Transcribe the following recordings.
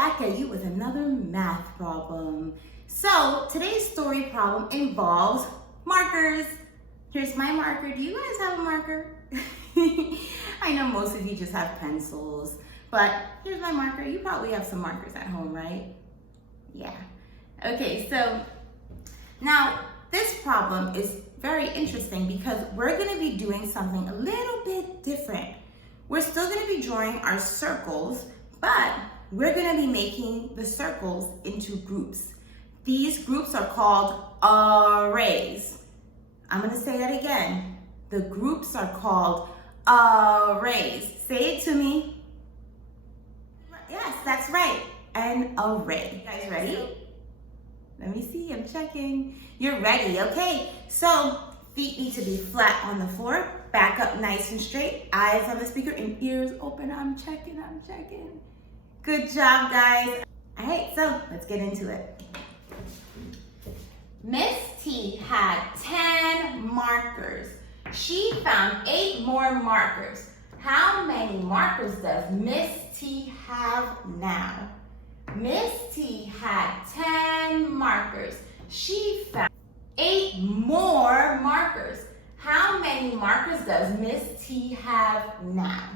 back at you with another math problem. So today's story problem involves markers. Here's my marker. Do you guys have a marker? I know most of you just have pencils, but here's my marker. You probably have some markers at home, right? Yeah. Okay, so now this problem is very interesting because we're going to be doing something a little bit different. We're still going to be drawing our circles, but we're going to be making the circles into groups. These groups are called arrays. I'm going to say that again. The groups are called arrays. Say it to me. Yes, that's right. An array. You guys ready? Let me see, I'm checking. You're ready, okay. So feet need to be flat on the floor, back up nice and straight, eyes on the speaker and ears open. I'm checking. Good job, guys. All right, so let's get into it. Miss T had 10 markers. She found 8 more markers. How many markers does Miss T have now? Miss T had 10 markers. She found 8 more markers. How many markers does Miss T have now?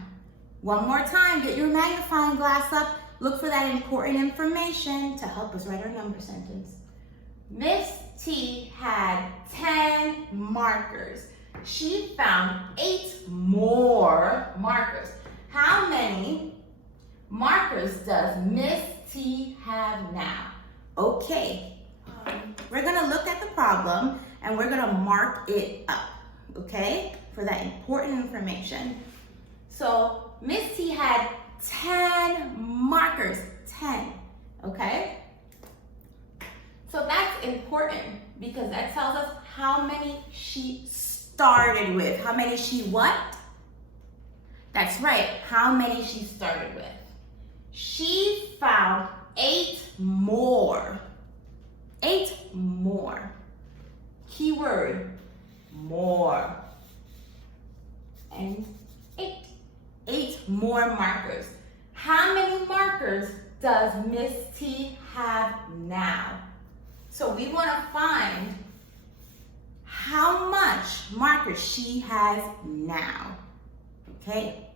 One more time, get your magnifying glass up. Look for that important information to help us write our number sentence. Miss T had 10 markers. She found 8 more markers. How many markers does Miss T have now? Okay, we're gonna look at the problem and we're gonna mark it up, okay, for that important information. So Miss T had 10 markers, 10, okay? So that's important because that tells us how many she started with. How many she what? That's right, how many she started with. She found 8 more. 8 more. Keyword, more. And 8. 8 more markers. How many markers does Miss T have now? So we want to find how much markers she has now. Okay?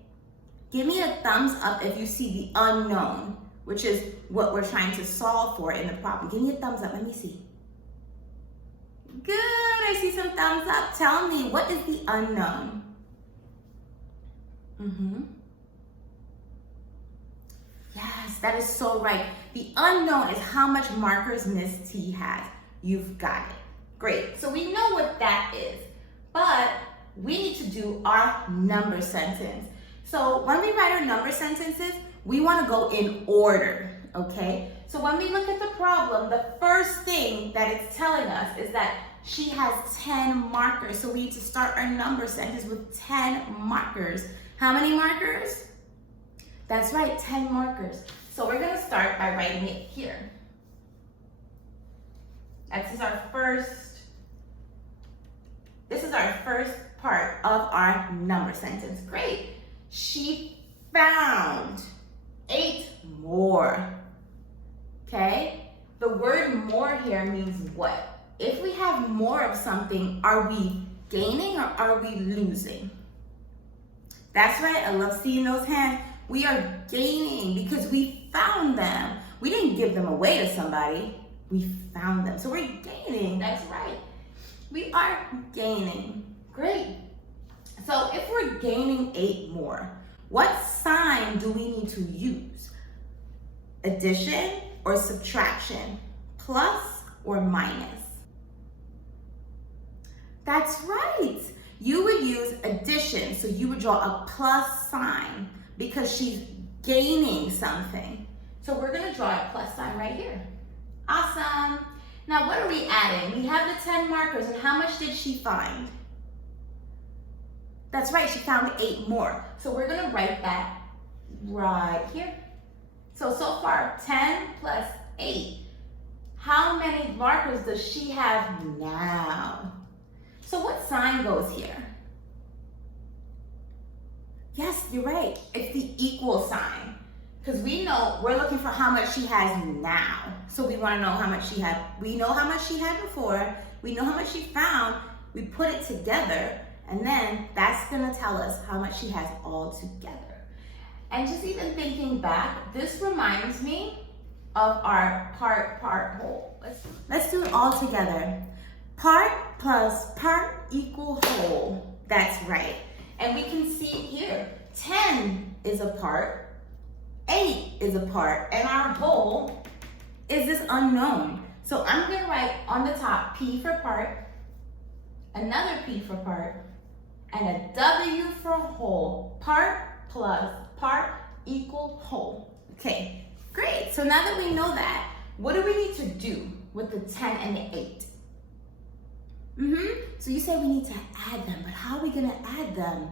Give me a thumbs up if you see the unknown, which is what we're trying to solve for in the problem. Give me a thumbs up. Let me see. Good. I see some thumbs up. Tell me, what is the unknown? Yes, that is so right. The unknown is how much markers Miss T has. You've got it. Great. So we know what that is, but we need to do our number sentence. So when we write our number sentences, we want to go in order, okay? So when we look at the problem, the first thing that it's telling us is that she has 10 markers. So we need to start our number sentence with 10 markers. How many markers? That's right, 10 markers. So we're going to start by writing it here. This is our first part of our number sentence. Great. She found 8 more. Okay? The word more here means what? If we have more of something, are we gaining or are we losing? That's right. I love seeing those hands. We are gaining because we found them. We didn't give them away to somebody. We found them. So we're gaining. That's right. We are gaining. Great. So if we're gaining 8 more, what sign do we need to use? Addition or subtraction? Plus or minus? That's right. You would use addition. So you would draw a plus sign because she's gaining something. So we're going to draw a plus sign right here. Awesome. Now what are we adding? We have the 10 markers, and how much did she find? That's right, she found 8 more. So we're going to write that right here. So far, 10 plus 8. How many markers does she have now? So what sign goes here? Yes, you're right. It's the equal sign. Because we know we're looking for how much she has now. So we want to know how much she had. We know how much she had before. We know how much she found. We put it together, and then that's going to tell us how much she has all together. And just even thinking back, this reminds me of our part whole. Let's do it all together. Part plus part equal whole. That's right. And we can see it here. 10 is a part, 8 is a part, and our whole is this unknown. So I'm going to write on the top P for part, another P for part, and a W for whole. Part plus part equal whole. Okay, great. So now that we know that, what do we need to do with the 10 and the 8? So you said we need to add them, but how are we going to add them?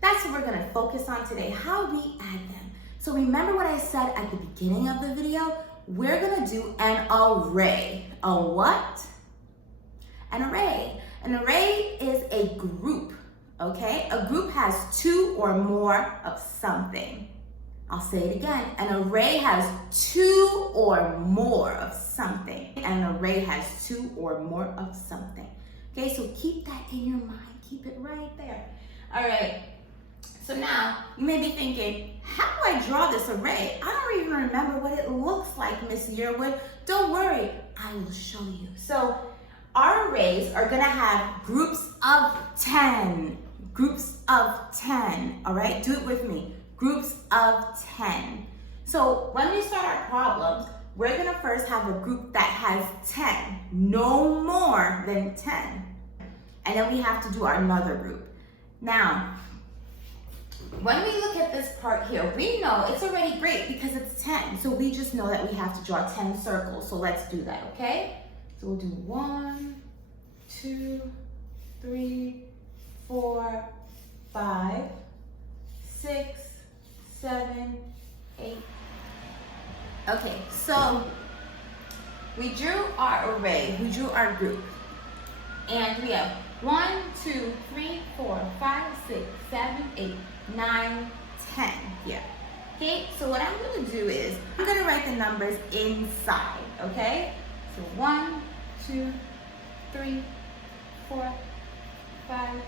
That's what we're going to focus on today, how we add them. So remember what I said at the beginning of the video? We're going to do an array. A what? An array. An array is a group, okay? A group has 2 or more of something. I'll say it again. An array has 2 or more of something. An array has 2 or more of something. Okay, so keep that in your mind. Keep it right there. All right. So now you may be thinking, how do I draw this array? I don't even remember what it looks like, Miss Yearwood. Don't worry, I will show you. So our arrays are gonna have groups of 10. Groups of 10, all right? Do it with me. Groups of 10. So when we start our problems, we're gonna first have a group that has 10, no more than 10. And then we have to do another group. Now, when we look at this part here, we know it's already great because it's 10. So we just know that we have to draw 10 circles. So let's do that, okay? So we'll do 1, 2, 3, 4, 5, 6, 7, 8. Okay, so we drew our array, we drew our group. And we have 1, 2, 3, 4, 5, 6, 7, 8, 9, 10 here. Okay, so what I'm going to do is I'm going to write the numbers inside, okay? So 1, 2, 3, 4, 5,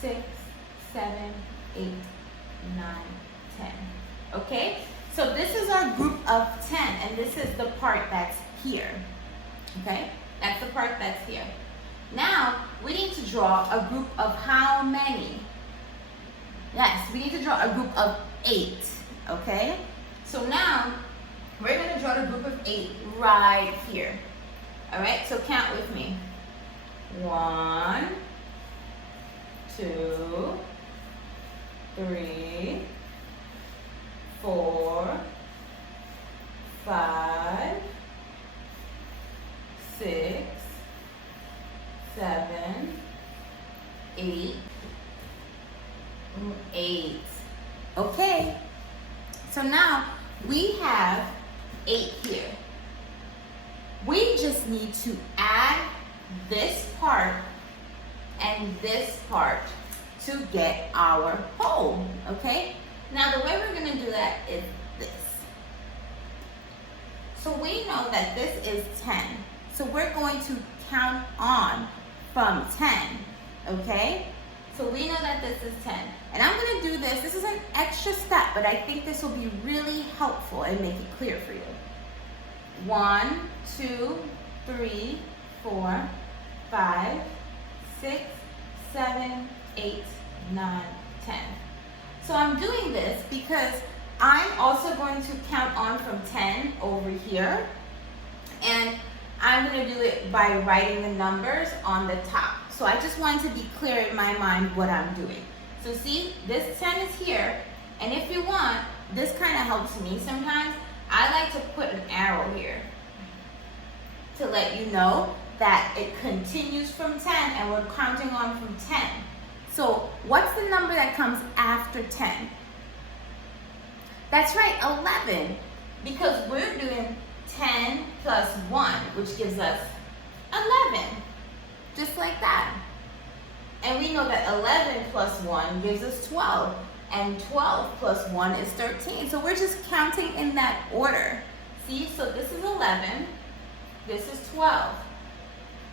6, 7, 8, 9, 10. Okay, so this is our group of 10, and this is the part that's here. Okay, that's the part that's here. Now, we need to draw a group of how many? Yes, we need to draw a group of 8, okay? So now, we're going to draw the group of 8 right here. All right, so count with me. 1, 2, 3, 4, 5, 6, 7, 8, 8. Okay, so now we have 8 here. We just need to add this part and this part to get our whole, okay? Now the way we're gonna do that is this. So we know that this is 10. So we're going to count on from 10, okay? So we know that this is 10. And I'm gonna do this. This is an extra step, but I think this will be really helpful and make it clear for you. 1, 2, 3, 4, 5, 6, 7, 8, 9, 10. So I'm doing this because I'm also going to count on from 10 over here. And I'm going to do it by writing the numbers on the top. So I just wanted to be clear in my mind what I'm doing. So see, this 10 is here. And if you want, this kind of helps me sometimes. I like to put an arrow here to let you know that it continues from 10 and we're counting on from 10. So what's the number that comes after 10? That's right, 11. Because we're doing 10 plus 1, which gives us 11. Just like that. And we know that 11 plus 1 gives us 12. and 12 plus 1 is 13. So we're just counting in that order. See, so this is 11, this is 12,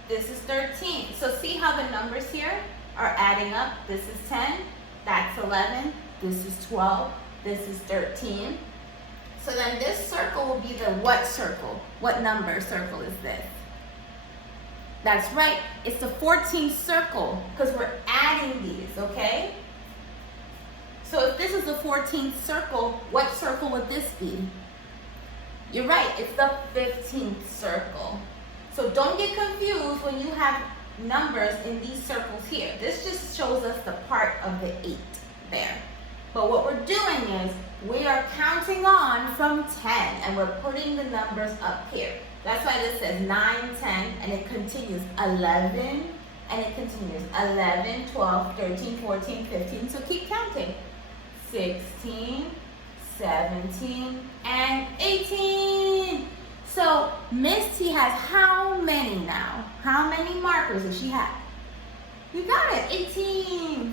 this is 13. So see how the numbers here are adding up? This is 10, that's 11, this is 12, this is 13. So then this circle will be the what circle? What number circle is this? That's right, it's the 14th circle because we're adding these, okay? So if this is the 14th circle, what circle would this be? You're right, it's the 15th circle. So don't get confused when you have numbers in these circles here. This just shows us the part of the 8 there. But what we're doing is we are counting on from 10 and we're putting the numbers up here. That's why this says 9, 10, and it continues 11, and it continues 11, 12, 13, 14, 15. So keep counting. 16, 17, and 18. So Miss T has how many now? How many markers does she have? You got it, 18.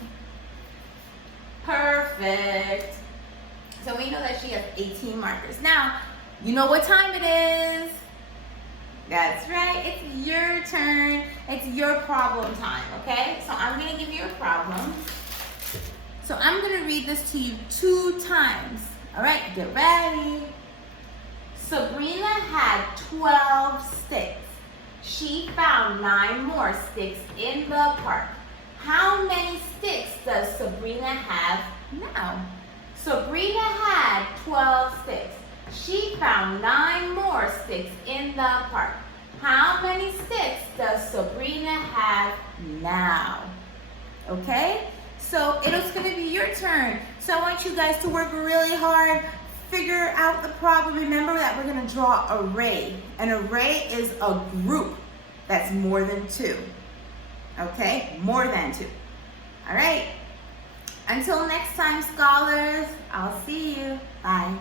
Perfect. So we know that she has 18 markers. Now, you know what time it is. That's right, it's your turn. It's your problem time, okay? So I'm gonna give you a problem. So I'm gonna read this to you 2 times. All right, get ready. Sabrina had 12 sticks. She found 9 more sticks in the park. How many sticks does Sabrina have now? Sabrina had 12 sticks. She found 9 more sticks in the park. How many sticks does Sabrina have now? Okay? So it's going to be your turn. So I want you guys to work really hard, figure out the problem. Remember that we're going to draw an array. An array is a group that's more than 2. Okay? More than 2. All right? Until next time, scholars, I'll see you. Bye.